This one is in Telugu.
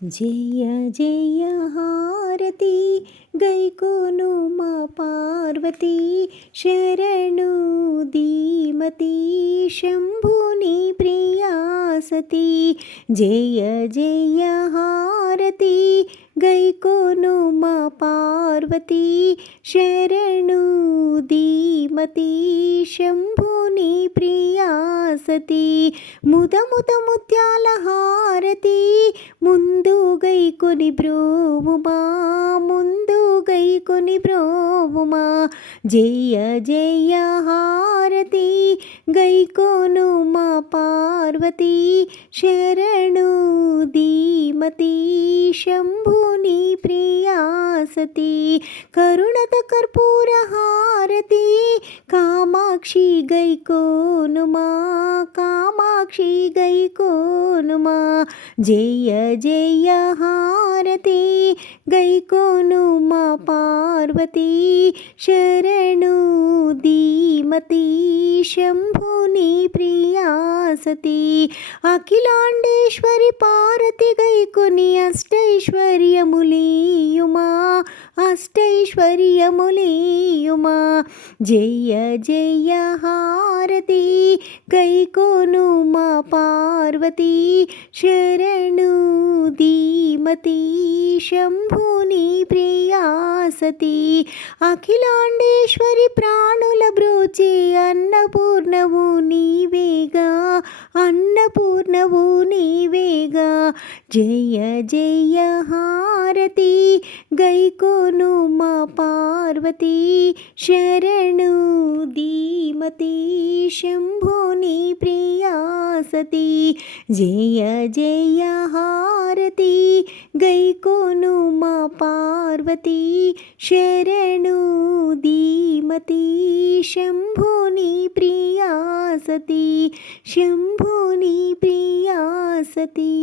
జయ జయ హారతి గైకోను మా పార్వతీ శరణు ధీమతి శంభుని ప్రియాసతి. జయ జయ హారతి గైకోను మా పార్వతీ శరణు ధీమతి శంభుని ప్రియాసతి. ముద ముద ముత్యాల హారతి ముందు గైకొని బ్రోవుమా, ముందు గైకొని బ్రోవుమా. జయ జయ హారతి గైకోను మా పార్వతీ శరణు ధీమతి శంభుని ప్రియాసతి. కరుణత కర్పూర హారతి కామాక్షి గైకోనుమా, కామాక్షి గైకోనుమా. జయ జయ హారతి గైకోను మా పార్వతీ శరణు ధీమతి శంభుని ప్రియాసతి. అఖిలాండేశ్వరి పార్వతి గైకొని అష్టైశ్వర్యములీయుమా, అష్టైశ్వర్యములీయుమా. జయ జయ హారతి గైకోను మా పార్వతీ శరణు ధీమతి శంభుని ప్రియాసతి. అఖిలాండేశ్వరి ప్రాణుల బ్రోచే అన్నపూర్ణవు నీవేగా, అన్నపూర్ణవు నీవేగా. జయ జయ హారతి గైకోను మా పార్వతీ శరణు ధీమతి శంభుని ప్రియాసతి. జయ జయ హారతి గైకోను మా పార్వతీ శరణు ధీమతి శంభుని ప్రియాసతి, శంభుని ప్రియాసతి.